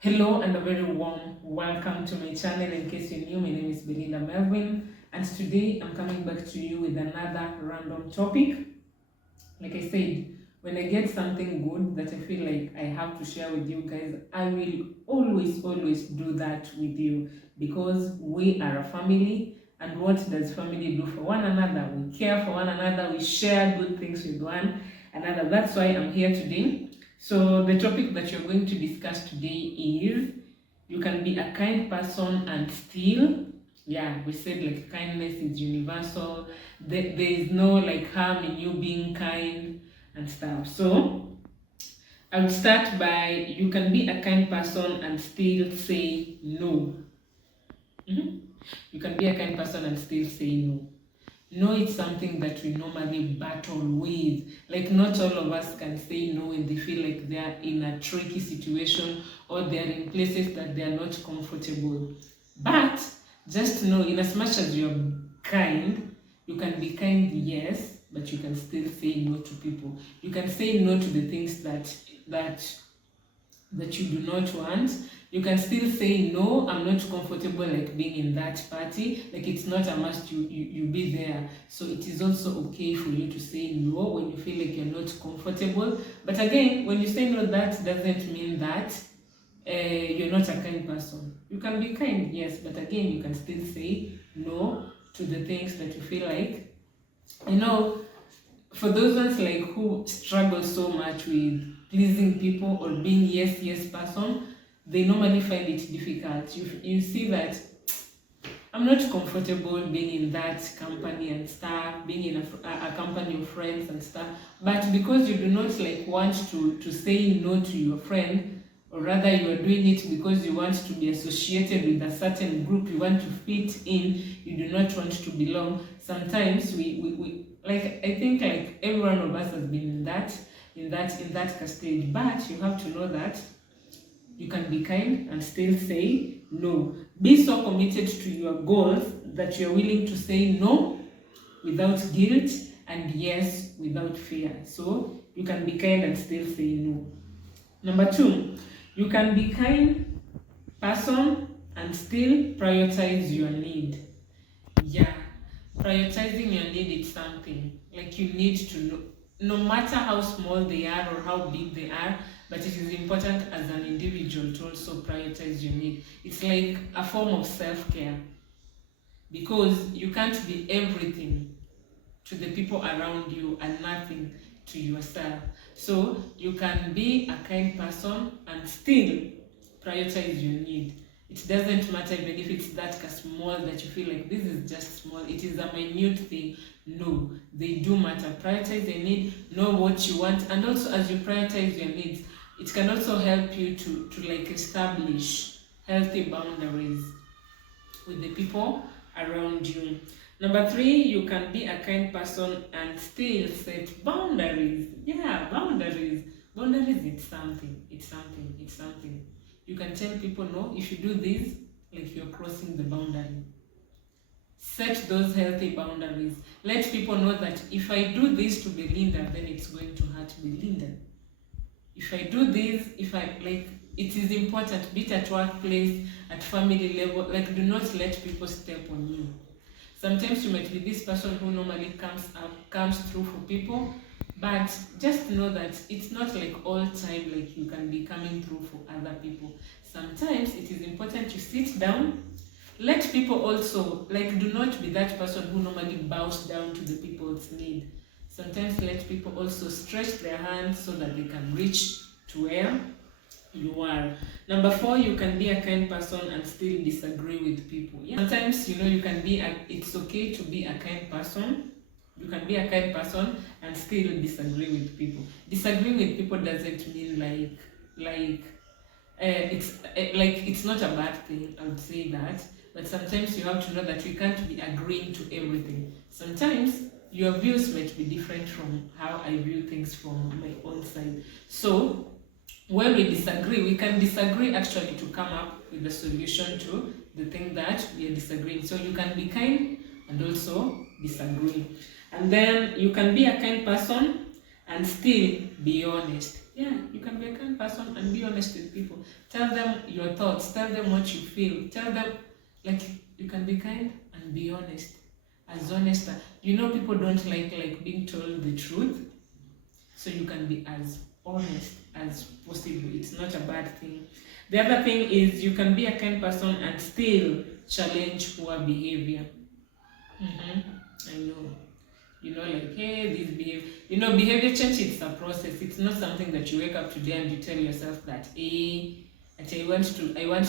Hello and a very warm welcome to my channel. In case you're new, my name is Belinda Melvin, and today I'm coming back to you with another random topic. Like I said, when I get something good that I feel like I have to share with you guys, I will always do that with you because we are a family. And what does family do for one another? We care for one another, we share good things with one another. That's why I'm here today. So, the topic that you're going to discuss today is you can be a kind person and still, yeah, we said like kindness is universal. There is no like harm in you being kind and stuff. So I would start by you can be a kind person and still say no. Mhm. You can be a kind person and still say no. No, it's something that we normally battle with. Like, not all of us can say no when they feel like they are in a tricky situation or they are in places that they are not comfortable. But just know, in as much as you're kind, you can be kind, yes, but you can still say no to people. You can say no to the things that that you do not want. You can still say no, I'm not comfortable like being in that party. Like, it's not a must you be there. So it is also okay for you to say no when you feel like you're not comfortable. But again, when you say no, that doesn't mean that you're not a kind person. You can be kind, yes, but again, you can still say no to the things that you feel like, you know, for those ones like who struggle so much with pleasing people or being yes person, they normally find it difficult. You see that I'm not comfortable being in that company and stuff, being in a company of friends and stuff. But because you do not like want to say no to your friend, or rather you are doing it because you want to be associated with a certain group, you want to fit in, you do not want to belong. Sometimes we like, I think like every one of us has been in that stage. But you have to know that you can be kind and still say no. Be so committed to your goals that you're willing to say no without guilt and yes without fear. So you can be kind and still say no. Number two, you can be kind person and still prioritize your need. Yeah, prioritizing your need is something like you need to know, no matter how small they are or how big they are, but it is important as an individual to also prioritize your need. It's like a form of self-care because you can't be everything to the people around you and nothing to yourself. So you can be a kind person and still prioritize your need. It doesn't matter even if it's that small that you feel like this is just small, it is a minute thing. No, they do matter. Prioritize your need, know what you want, and also as you prioritize your needs, it can also help you to like establish healthy boundaries with the people around you. Number three, you can be a kind person and still set boundaries. Yeah, boundaries. Boundaries, it's something. It's something. It's something. You can tell people no, if you do this, like you're crossing the boundary. Set those healthy boundaries. Let people know that if I do this to Belinda, then it's going to hurt Belinda. If I do this, if I like, it is important, be it at workplace, at family level, like do not let people step on you. Sometimes you might be this person who normally comes through for people, but just know that it's not like all time like you can be coming through for other people. Sometimes it is important to sit down, let people also, like, do not be that person who normally bows down to the people's need. Sometimes let people also stretch their hands so that they can reach to where you are. Number four, you can be a kind person and still disagree with people. Yeah. Sometimes, you can be, it's okay to be a kind person. You can be a kind person and still disagree with people. Disagreeing with people doesn't mean it's not a bad thing, I would say that. But sometimes you have to know that we can't be agreeing to everything. Sometimes your views might be different from how I view things from my own side. So when we disagree, we can disagree actually to come up with a solution to the thing that we are disagreeing. So you can be kind and also disagree. And then you can be a kind person and still be honest. Yeah, you can be a kind person person and be honest with people. Tell them your thoughts, tell them what you feel, tell them, like, you can be kind and be honest. As honest, people don't like being told the truth, so you can be as honest as possible. It's not a bad thing. The other thing is you can be a kind person and still challenge poor behavior. I know. Like, hey, this behavior. Behavior change, it's a process. It's not something that you wake up today and you tell yourself that, hey, I want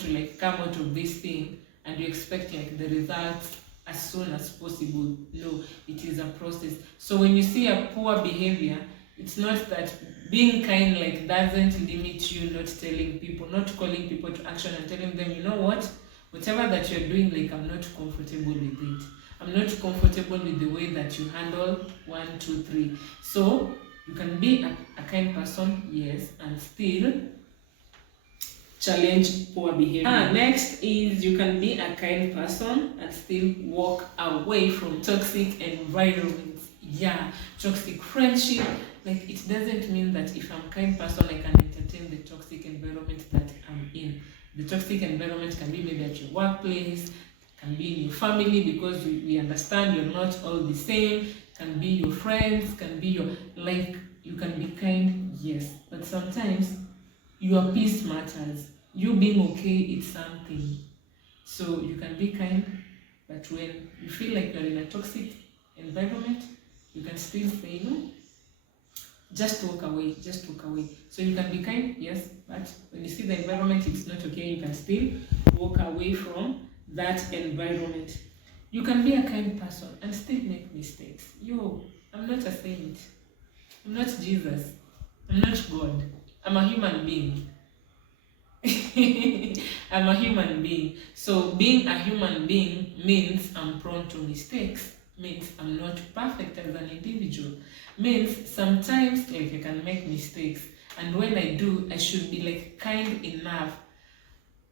to like come out of this thing, and you expect like the results as soon as possible. No, it is a process. So when you see a poor behavior, it's not that being kind like doesn't limit you not telling people, not calling people to action and telling them, you know what, whatever that you're doing, like, I'm not comfortable with it. I'm not comfortable with the way that you handle 1, 2, 3. So you can be a kind person, yes, and still challenge poor behavior. Next is you can be a kind person and still walk away from toxic environments. Yeah, toxic friendship. Like, it doesn't mean that if I'm a kind person, I can entertain the toxic environment that I'm in. The toxic environment can be maybe at your workplace, can be in your family, because we understand you're not all the same, can be your friends, can be your, like, you can be kind, yes, but sometimes your peace matters. You being okay, it's something. So you can be kind, but when you feel like you're in a toxic environment, you can still say no. Just walk away, just walk away. So you can be kind, yes, but when you see the environment, it's not okay, you can still walk away from that environment. You can be a kind person and still make mistakes. I'm not a saint. I'm not Jesus. I'm not God. I'm a human being. I'm a human being. So being a human being means I'm prone to mistakes. Means I'm not perfect as an individual. Means sometimes, like, I can make mistakes, and when I do, I should be like kind enough,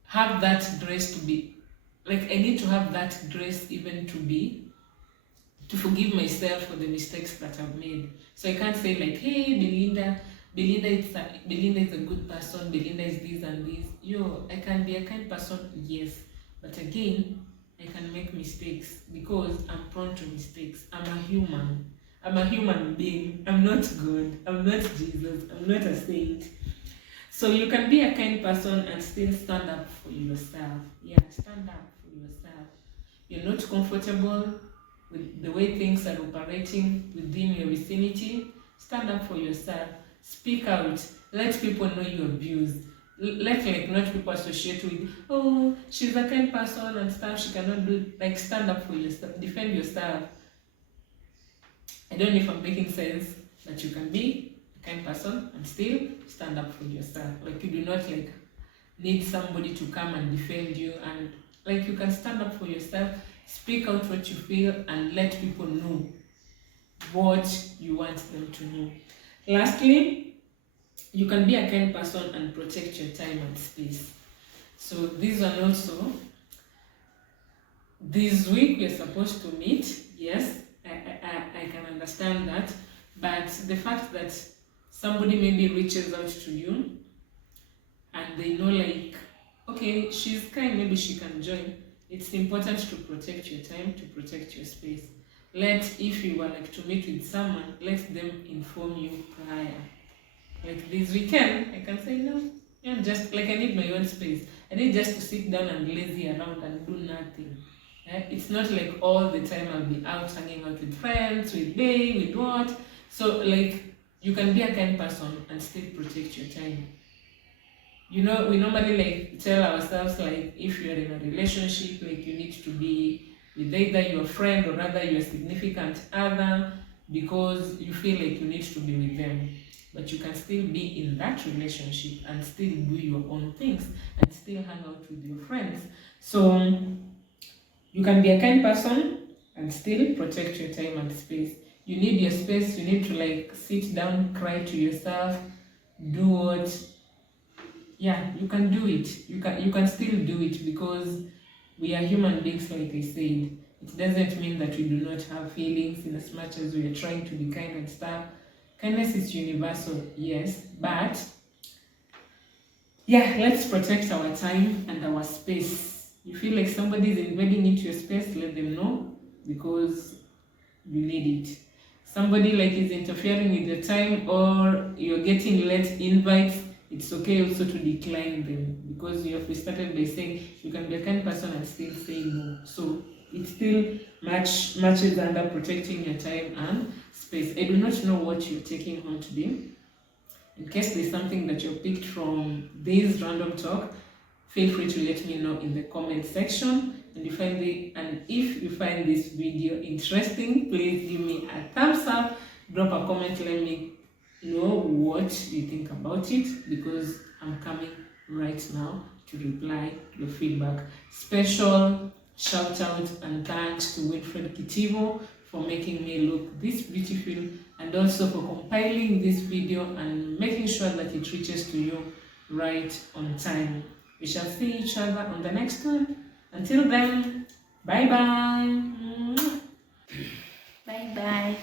have that grace to be like, I need to have that grace even to forgive myself for the mistakes that I've made. So I can't say like, hey, Belinda is a good person, Belinda is this and this. I can be a kind person, yes, but again, I can make mistakes because I'm prone to mistakes. I'm a human being. I'm not God. I'm not Jesus. I'm not a saint. So you can be a kind person and still stand up for yourself. Yeah, stand up for yourself. You're not comfortable with the way things are operating within your vicinity. Stand up for yourself. Speak out. Let people know your views. Let not people associate with, oh, she's a kind person and stuff, she cannot do, like, stand up for yourself, defend yourself. I don't know if I'm making sense, that you can be a kind person and still stand up for yourself. Like, you do not like need somebody to come and defend you, and like, you can stand up for yourself, speak out what you feel, and let people know what you want them to know. Lastly, you can be a kind person and protect your time and space. So this one also, this week we're supposed to meet. Yes, I can understand that. But the fact that somebody maybe reaches out to you and they know, like, okay, she's kind, maybe she can join. It's important to protect your time, to protect your space. If you were like to meet with someone, let them inform you prior. Like this weekend, I can say no. I'm just like, I need my own space. I need just to sit down and lazy around and do nothing. It's not like all the time I'll be out hanging out with friends, with babe, with what. So like, you can be a kind person and still protect your time. We normally like tell ourselves, like, if you're in a relationship, like, you need to be with either your friend or rather your significant other, because you feel like you need to be with them. But you can still be in that relationship and still do your own things and still hang out with your friends. So you can be a kind person and still protect your time and space. You need your space. You need to like sit down, cry to yourself, do what. Yeah, you can do it. You can still do it, because we are human beings, like I said. It doesn't mean that we do not have feelings, in as much as we are trying to be kind and stuff. Kindness is universal, yes, but Yeah, let's protect our time and our space. You feel like somebody is invading into your space, let them know, because you need it. Somebody like is interfering with your time, or you're getting late invites, it's okay also to decline them, because we started by saying you can be a kind person and still say no. So it still matches under protecting your time and space. I do not know what you're taking home today. In case there's something that you picked from this random talk, feel free to let me know in the comment section. And if you find this video interesting, please give me a thumbs up, drop a comment, let me know what you think about it, because I'm coming right now to reply to your feedback. Special shout out and thanks to Winfred Kitivo for making me look this beautiful, and also for compiling this video and making sure that it reaches to you right on time. We shall see each other on the next one. Until then, bye bye. Bye bye.